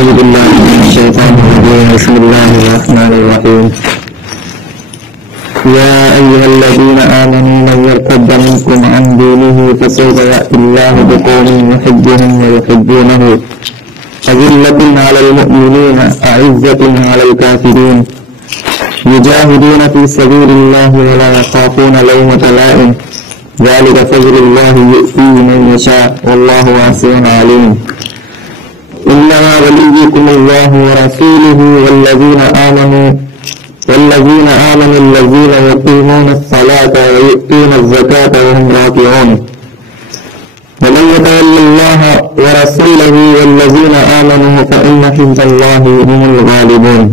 أعوذ بالله من الشيطان الرجيم. بسم الله الرحمن الرحيم. يا أيها الذين آمنوا من يرتد منكم عن دينه فسوف يأتي الله بقوم يحبهم ويحبونه أذلة على المؤمنين أعزة على الكافرين يجاهدون في سبيل الله ولا يخافون لومة لائم ذلك فضل الله يؤتيه من يشاء والله واسع عليم. إنما وليكم الله ورسوله والذين آمنوا الذين يقيمون الصلاة ويؤتون الزكاة وهم راكعون ومن يتول الله ورسوله والذين آمنوا فإن حزب الله هم الغالبون.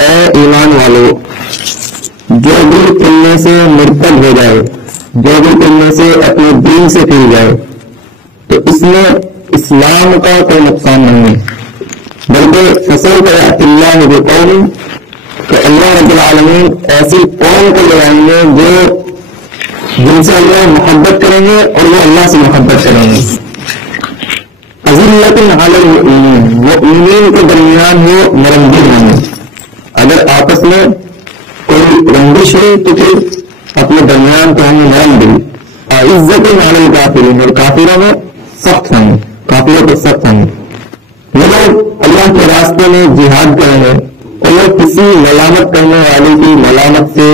اے ایمان والو، جو بھی تم میں سے مرتد ہو جائے، جو بھی تم میں سے اپنے دین سے پھر جائے، تو اس میں اسلام کا کوئی نقصان نہیں ہے، بلکہ فسوف یأتی اللہ بقوم، کہ اللہ رب العالمین ایسی قوم کو لے آئیں گے جو جن سے اللہ محبت کریں گے اور وہ اللہ سے محبت کریں گے. اذلۃ علی المؤمنین، مؤمنین کے درمیان وہ نرم دل ہوں گے. اگر آپس میں کوئی رنجش ہوئی تو پھر اپنے درمیان تو ہم نرم دل. عزت علی الکافرین، اور کافروں میں سخت ہوں گے، کافروں پر سخت ہوں گے. وہ لوگ اللہ کے راستے میں جہاد کریں گے اور وہ کسی ملامت کرنے والے کی ملامت سے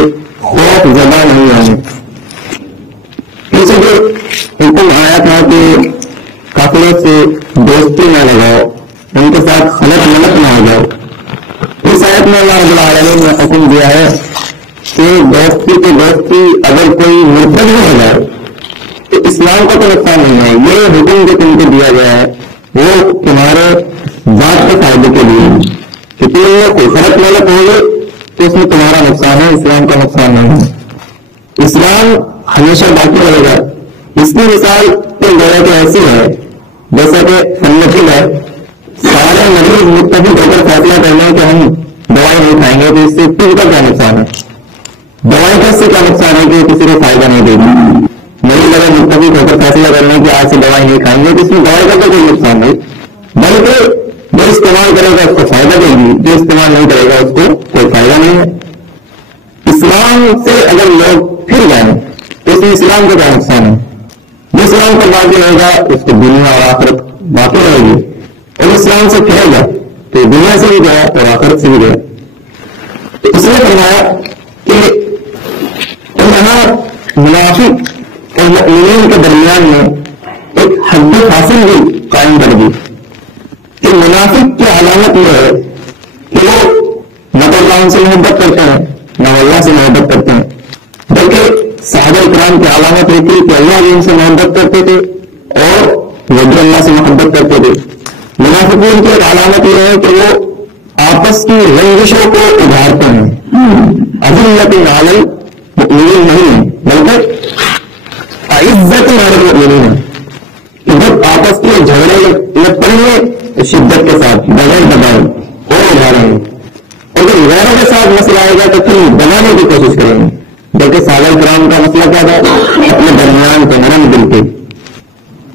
خوف زدہ نہیں ہوں گے. پیچھے جو حکم آیا تھا کہ کافروں سے دوستی نہ لگاؤ، ان کے ساتھ خلط ملت نہ ہو جاؤ، اس آیت میں اللہ رب العالمین نے حکم دیا ہے کہ دوستی کی دوستی اگر کوئی مرتد ہو جائے تو اسلام کا تو نقصان نہیں ہے. یہ حکم جو تم کو دیا گیا ہے وہ تمہارے ذات کے فائدے کے لیے، کہ تم میں کوئی خلط ملت ہوگی تو اس میں تمہارا نقصان ہے، اسلام کا نقصان نہیں ہے. اسلام ہمیشہ باقی رہے گا. اس کی مثال تو گویا کہ ایسی ہے جیسا کہ فنفل ہے. سارے مریض متفق ہو کر فیصلہ کرنا ہے کہ ہم دوائی نہیں کھائیں گے، تو اس سے تم کا کیا نقصان ہے؟ دوائی کا اس سے کیا نقصان ہے کہ کسی کو فائدہ نہیں دے گی. مریض اگر متفق ہو کر فیصلہ کرنا ہے کہ آج سے دوائی نہیں کھائیں گے تو اس میں دوائی کا کوئی نقصان نہیں، بلکہ جو استعمال کرے گا اس کو فائدہ دے گی، جو استعمال نہیں کرے گا اس کو کوئی فائدہ نہیں ہے. اسلام سے اگر لوگ پھر جائیں تو اس میں اسلام کا کیا نقصان ہے؟ جو اسلام پر باقی رہے گا اس کو دنیا اور آخرت باقی رہے گی، اور اسلام سے پھر گا تو دنیا سے بھی گیا اور آخرت سے بھی گیا. تو اس نے فرمایا کہ یہاں منافق اور مؤمنین کے درمیان میں ایک حد فاصل بھی قائم کر دی کہ منافق کی علامت یہ ہے کہ وہ نہ تو اللہ سے محبت کرتے ہیں نہ اللہ سے محبت کرتے ہیں، بلکہ صحابہ کرام کی علامت یہ تھی کہ اللہ بھی ان سے محبت کرتے تھے اور وہ بھی اللہ سے محبت کرتے تھے. منافقین کی ایک علامت یہ ہے کہ وہ آپس کی رنجشوں کو ابھارتے ہیں. اذلۃ علی المؤمنین نہیں ہے بلکہ عزت علی المؤمنین، کہ جب آپس کے جھگڑے لگتے ہیں شدت کے ساتھ بغیر دبائے اور ابھاریں گے. اگر غیروں کے ساتھ مسئلہ آئے گا تو پھر بنانے کی کوشش کریں گے، بلکہ صحابہ کرام کا مسئلہ کیا تھا؟ اپنے درمیان کے نرم دل کے.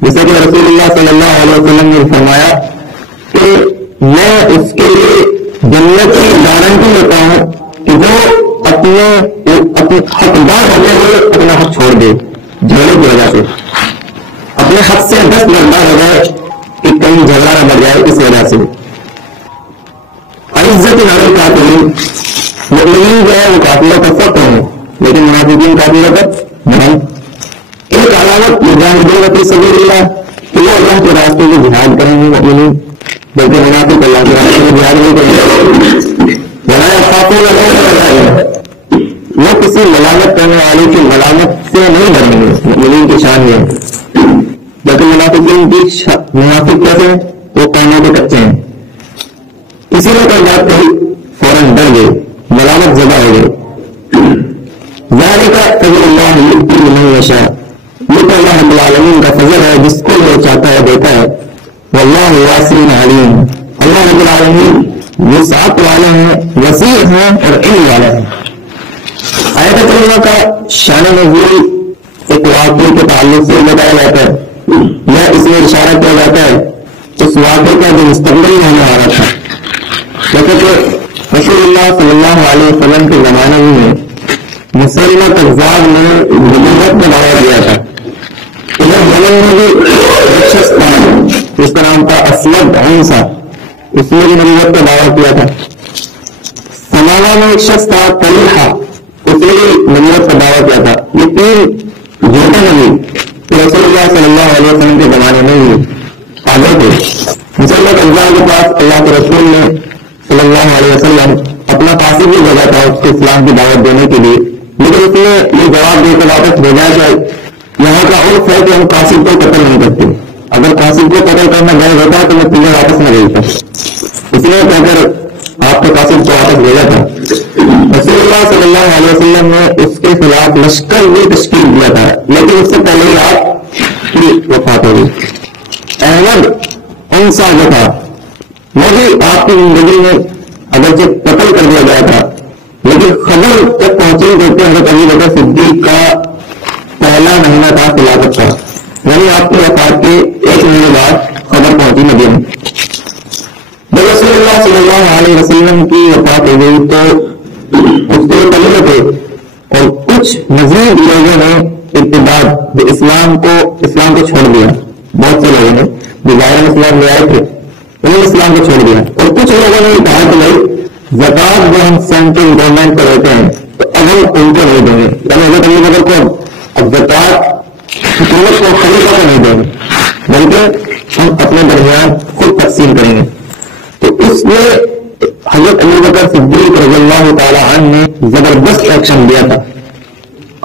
جیسے کہ رسول اللہ صلی اللہ علیہ وسلم نے فرمایا کہ میں اس کے لیے جنت کی گارنٹی دیتا ہوں کہ جو اپنے حقدار ہوتے ہوئے اپنا حق چھوڑ دے جھگڑے کی وجہ سے، اپنے حق سے دستبردار ہو جائے کہ کہیں جھگڑا نہ بڑھ جائے اس وجہ سے. عزت علی الکافرین، مؤمنین جو ہے وہ کافروں پر سخت ہیں لیکن منافقین کافروں پر نہیں. ایک علامت مجاہدین فی سبیل اللہ، کہ وہ اللہ کے راستے میں جہاد کریں گے مؤمنین، بلکہ منافق اللہ کے راستے میں جہاد نہیں کریں گے. ولا یخافون لومۃ لائم، وہ کسی ملامت کرنے والے کی ملامت سے نہیں ڈریں گے. مؤمنین کی شان یہ ہے، بلکہ منافق کیسے ہیں؟ وہ کانوں کے کچے ہیں. کسی نے کوئی بات کہی فوراً ڈر گئے، ملامت زدہ ہو گئے. ذالک فضل اللہ یؤتیہ من یشاء، یہ تو اللہ رب العالمین کا فضل ہے، جس کو وہ چاہتا ہے دیتا ہے. واللہ واسع علیم، اللہ رب العالمین وسعت والے ہیں، وسیع ہیں اور علم والے ہیں. آیت کریمہ کا شان نزول ایک واقعے کے تعلق سے بتایا جاتا ہے یا اس میں اشارہ کیا جاتا ہے کہ اس واقعے کا جو مستقبل میں ہونے والا تھا. جیسے کہ رسول اللہ صلی اللہ علیہ وسلم کے زمانے میں مسلمہ کذاب نے نبوت کا دعویٰ دیا تھا. ادھر یمن میں بھی ایک شخص تھا جس کا نام تھا اسود عنصا، اس نے بھی نبوت کا دعویٰ کیا تھا. سمانا میں ایک شخص تھا طلحہ، اس نے بھی نبوت کا دعویٰ کیا تھا. یہ تین جھوٹے نبی رسول اللہ صلی اللہ علیہ وسلم کے زمانے میں ہی آگے تھے. مسلمہ کذاب کے پاس اللہ کے رسول نے صلی اللہ علیہ وسلم اپنا قاصد بھی بھیجا تھا اس کو اسلام کی دعوت دینے کے لیے، لیکن اس نے یہ جواب دے کر واپس بھیجا کہ یہاں کا عرف ہے کہ ہم قاصد کو قتل نہیں کرتے، اگر قاصد کو قتل کرنا جائز ہوتا ہے تو میں تمہیں واپس نہ بھیجتا. اس لیے کہہ کر آپ کے قاصد کو واپس بھیجا تھا. رسول اللہ صلی اللہ علیہ وسلم نے اس کے خلاف لشکر بھی تشکیل دیا تھا، لیکن اس سے پہلے ہی آپ کی وفات ہو گئی. احمد عنصا جو تھا وہ بھی آپ کی زندگی میں اگرچہ قتل کر دیا گیا تھا، لیکن خبر تک پہنچی دیتے حضرت ابو بکر صدیق کا پہلا مہینہ تھا خلافت کا، یعنی آپ کی وفات کے 1 مہینے بعد خبر پہنچی مدینہ میں. جب رسول اللہ صلی اللہ علیہ وسلم کی وفات ہو گئی تو اس کے طلبہ تھے اور کچھ مزید لوگوں نے ارتداد اسلام کو چھوڑ دیا. بہت سے لوگوں نے جو ظاہر اسلام لے آئے تھے انہوں نے اسلام کو چھوڑ دیا، اور کچھ لوگوں نے کہا کہ بھائی زکات جو ہم سینٹرل گورنمنٹ پر رہتے ہیں تو اب ہم ان کو نہیں دیں گے، یعنی حضرت ابو بکر کو اب زکات حکومت کو خلیفہ کو نہیں دیں گے بلکہ ہم اپنے درمیان خود تقسیم کریں گے. تو اس میں حضرت ابو بکر صدیق رضی اللہ تعالی عنہ نے زبردست ایکشن لیا تھا.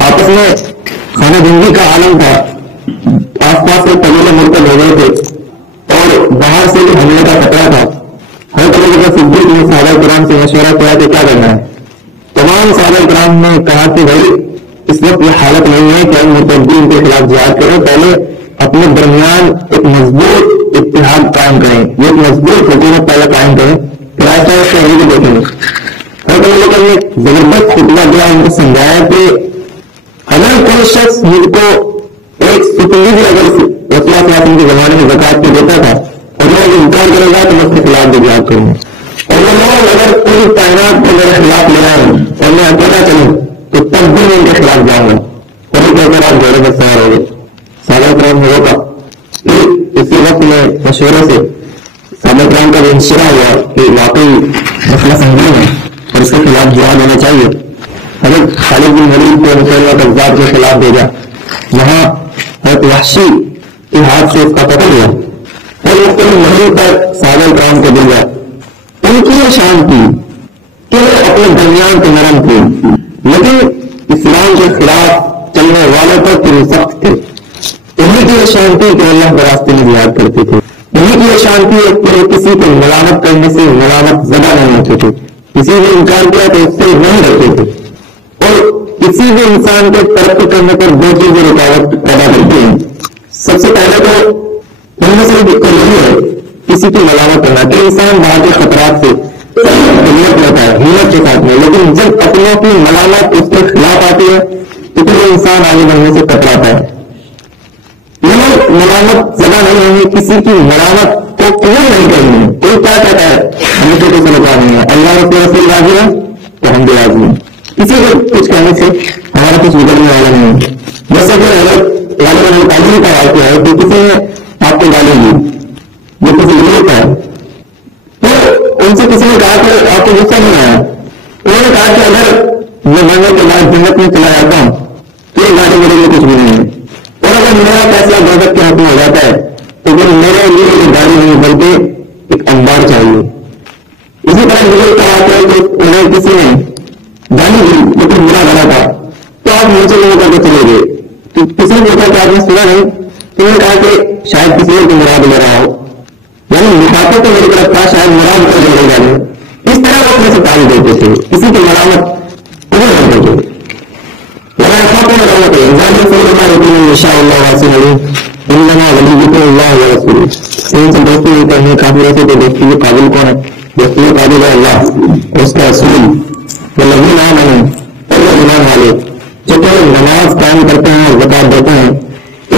آپس میں خانہ جنگی کا عالم تھا، آس پاس کے قبیلے مرتد ہو گئے تھے اور باہر سے بھی حملے کا خطرہ تھا. حضرت ابو بکر صدیق نے صحابہ کرام سے مشورہ کیا کہ کیا کرنا ہے. تمام صحابہ کرام نے کہا کہ بھائی اس وقت یہ حالت نہیں ہے کہ ہم مرتدین کے خلاف جہاد کریں، پہلے اپنے درمیان ایک مضبوط اتحاد قائم کریں، یہ ایک مضبوط حکومت پہلے قائم کریں، پھر ایسا ایسا کو دیکھیں گے. حضرت ابو بکر نے زبردست خطبہ دیا، ان کو سمجھایا کہ اگر کوئی شخص مجھ کو ایک سپلی بھی اگر رسول اللہ صلی اللہ علیہ وسلم کے زمانے میں زکات کو دیتا تھا اور میں انکار کرے گا تو میں اس کے خلاف بھی جہاد کروں گا، اور وہ لوگ اگر پوری کائنات کو میرے خلاف لے آئے اور میں اکیلا چلوں تو تب بھی میں ان کے خلاف جاؤں گا. اور کہہ کر آپ گھوڑے پر سوار ہو گئے. صحابہ کرام نے روکا. اسی وقت میں مشورے سے صحابہ کرام کا بھی انشرا ہوا کہ واقعی مسئلہ سنگین ہے اور اس کے خلاف جہاد ہونا چاہیے. حضرت خالد بن ولید کو مسلمہ کذاب کے خلاف بھیجا، وہاں حضرت وحشی کے ہاتھ سے اس کا قتل ہوا اور مختلف مرحلے پر صحابہ کرام کو بھیجا. ان کی یہ شان تھی کہ اپنے درمیان کو نرم تھے، لیکن اسلام کے خلاف چلنے والوں پر پھر سخت تھے. انہیں کی یہ شان تھی کہ اللہ کے راستے میں جہاد کرتے تھے. انہیں کی یہ شان تھی کہ کسی کو ملامت کرنے سے ملامت زدہ نہیں ہوتے تھے، کسی نے انکار کیا تو اس سے نہیں رہتے تھے، اور کسی بھی انسان کے ترقی کرنے پر 2 چیزیں رکاوٹ پیدا کرتی ہیں. سب سے پہلے تو ان میں سے دقت یہی ہے کسی کی ملامت کرنا کہ انسان باہر کے خطرات سے ہمت ہوتا ہے، ہمت کے ساتھ میں، لیکن جب اپنوں کی ملامت اس کے خلاف آتی ہے تو پھر انسان آگے بڑھنے سے کتراتا ہے. یہ ملامت زیادہ نہیں ہونی، کسی کی ملامت کو قبول نہیں کرنی. کوئی کیا کہتا ہے ہمیں تو کچھ رکا نہیں ہے، اللہ رسول راضی ہے تو ہم بھی راضی ہیں. کسی کو کچھ کہنے سے ہمارا کچھ بگڑنے والا نہیں ہے. جیسے کہ اگر تعلیم کا واقعہ ہے کہ کسی نے آپ کو گالی دی، یہ کسی لوگ کا ہے، تو ان سے کسی نے کہا کہ آپ کو غصہ نہیں آیا، انہوں نے کہا کہ اگر میں مرنے کے بعد جنت میں چلا جاتا ہوں تو یہ گالی میرے لیے کچھ بھی نہیں ہے، اور اگر میرا فیصلہ غضب کے حق میں ہو جاتا ہے تو پھر میرے لیے ایک گاڑی نہیں بلکہ ایک انبار چاہیے. اسی طرح مجھے کہا ہے کہ اگر کسی نے گالی دی لیکن برا بنا تھا تو آپ نیچے لوگوں کر کے چلے گئے، تو کسی نے دیکھا کہ آپ نے سنا نہیں تو انہوں نے کہا کہ شاید کسی اور کو مراد لے رہا ہو، یعنی مخاطب تو میری طرف تھا، شاید مراد کر لے جانے. اس طرح وہ اپنے سے تعلیم دیتے تھے، کسی کی مرامت قبول نہیں دیتے. دوستی نہیں کرنے کافی رہتے تو دوستی کے قابل کون ہے؟ دوستی کے قابل ہے اللہ، اس کا رسول، وہ لگی نام ہے ایمان والے جو کہ نماز قائم کرتے ہیں اور زکات دیتے ہیں.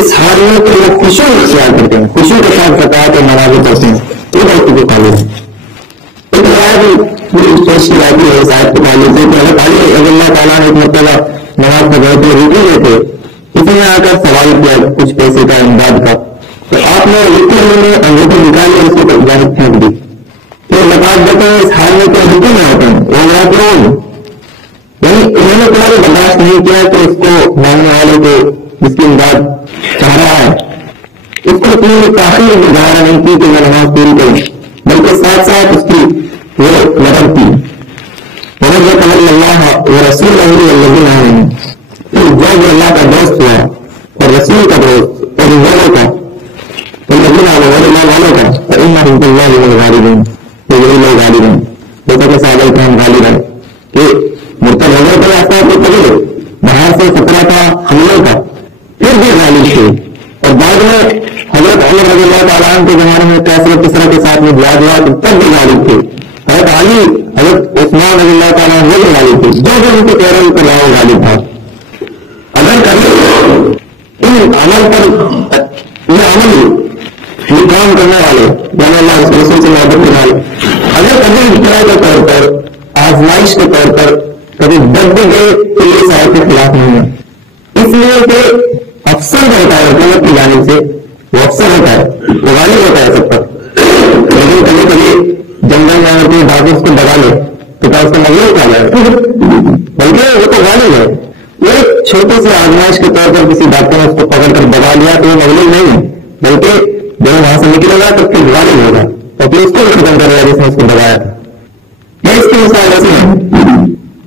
اس حال میں کہ وہ خوشی اختیار کرتے ہیں، خوشی کے ساتھ زکات اور نمازیں پڑھتے ہیں، یہ بات کی تعلیم ہے۔ ایک آتی ہے اس آیت کے تعلق سے کہ اللہ تعالیٰ نے ایک مرتبہ نماز پڑھنے کے لیے رکے ہوئے تھے، کسی نے آ کر سوال کیا کچھ پیسے کا امداد کا، تو آپ نے رکے ہوئے نے انگوٹھی نکالی اور اس کو اجازت پھینک دی کہ زکات دیتے ہیں اس حال میں کہ رکے میں آتے ہیں وہ یعنی انہوں نے تمہاری برداشت نہیں کیا کہ اس کو مانگنے والے کو جس کی امداد چاہ رہا ہے اس کو اتنی تاخیر مظاہرہ نہیں کی کہ میں نماز پوری کروں، بلکہ ساتھ ساتھ اس کی وہ مدد کی۔ اللہ وہ رسول جب اللہ کا دوست ہوا اور رسول کا دوست اور والوں کا تو اللہ والوں کا تو اللہ غالبین تو یہی لوگ غالب ہیں، جیسا کہ صحابہ کرام غالب ہیں کہ مرتد ہونے کے راستہ کو پکڑے باہر سے خطرہ تھا حملوں کا پھر بھی غالب تھے، اور بعد میں حضرت عمر رضی اللہ تعالیٰ عنہ کے زمانے میں کیسر کسرا کے ساتھ میں جہاد ہوا تو تب بھی غالب تھے، حضرت علی حضرت عثمان رضی اللہ تعالیٰ عنہ بھی غالب تھے، جو ان کے پیروں پر لاؤ غالب تھا۔ اگر ان عمل پر یہ عمل یہ کام کرنے والے یعنی اللہ رسول سے محبت کرنے والے اگر کبھی ابتلائی کے طور پر آزمائش کے طور پر کبھی دب بھی گئے تو یہ صاحب کے خلاف نہیں ہے، اس لیے کہ افسر ہوتا ہے حکومت کی جانب سے، وہ افسر ہوتا ہے، وہ غالب ہوتا ہے سب پر، لیکن کبھی کبھی جنگل میں اپنے ڈاکٹر کو دبا لے تو کیا اس کا مغلوب کھا جائے، بلکہ وہ تو غالب ہے۔ وہ ایک چھوٹے سے آزمائش کے طور پر کسی ڈاکٹر نے اس کو پکڑ کر دبا لیا تو وہ مغلوب نہیں ہے، بلکہ جب وہاں سے نکلے گا تو پھر غالب ہوگا اور پھر اس کو بھی ختم کرے گا جس نے اس کو دبایا تھا۔ یہ اس کی مثال ایسی ہے،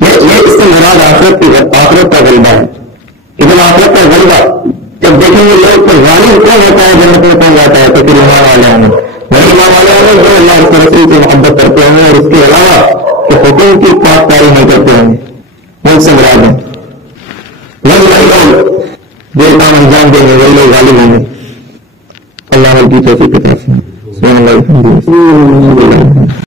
یہ اس سے مراد آخرت کا غلبہ ہے کہ جب آخرت کا غلبہ جب دیکھیں گے لوگ تو غالب کون ہوتا ہے جنت میں کون جاتا ہے تو پھر ایمان والے ہوں گے، ایمان والے ہوں گے جو اللہ کے رسول سے محبت کرتے ہوں گے اور اس کے علاوہ کہ حکم کی پاسداری نہیں کرتے ہوں گے، وہ سے مراد ہے۔ جو کام انجام دیں گے وہی لوگ غالب ہوں گے۔ اللہ کی توفیق عطا فرمائے۔